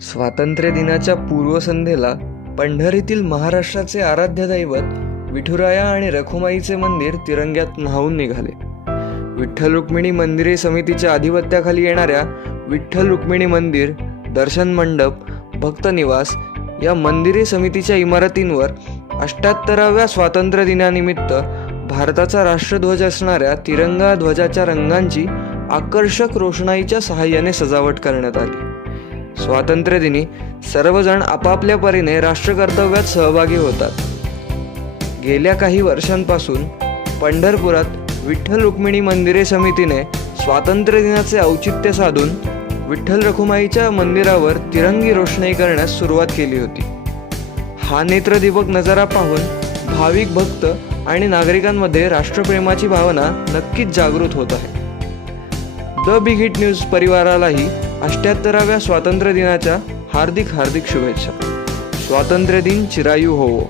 स्वातंत्र्य दिनाच्या पूर्वसंध्येला पंढरीतील महाराष्ट्राचे आराध्य दैवत विठुराया आणि रखुमाईचे मंदिर तिरंग्यात न्हावून निघाले. विठ्ठल रुक्मिणी मंदिरे समितीच्या अधिपत्याखाली येणाऱ्या विठ्ठल रुक्मिणी मंदिर दर्शन मंडप भक्त निवास या मंदिरे समितीच्या इमारतींवर अष्ट्याहत्तराव्या स्वातंत्र्य दिनानिमित्त भारताचा राष्ट्रध्वज असणाऱ्या तिरंगा ध्वजाच्या रंगांची आकर्षक रोषणाईच्या सहाय्याने सजावट करण्यात आली. स्वातंत्र्यदिनी सर्वजण आपापल्या परीने राष्ट्रकर्तव्यात सहभागी होतात. गेल्या काही वर्षांपासून पंढरपुरात विठ्ठल रुक्मिणी मंदिरे समितीने स्वातंत्र्य दिनाचे औचित्य साधून विठ्ठल रखुमाईच्या मंदिरावर तिरंगी रोषणाई करण्यास सुरुवात केली होती. हा नेत्रदीपक नजारा पाहून भाविक भक्त आणि नागरिकांमध्ये राष्ट्रप्रेमाची भावना नक्कीच जागृत होत आहे. द बिग हिट न्यूज परिवारालाही अष्ट्याहत्तराव्या स्वातंत्र्य दिनाच्या हार्दिक हार्दिक शुभेच्छा. स्वातंत्र्य दिन चिरायू होवो.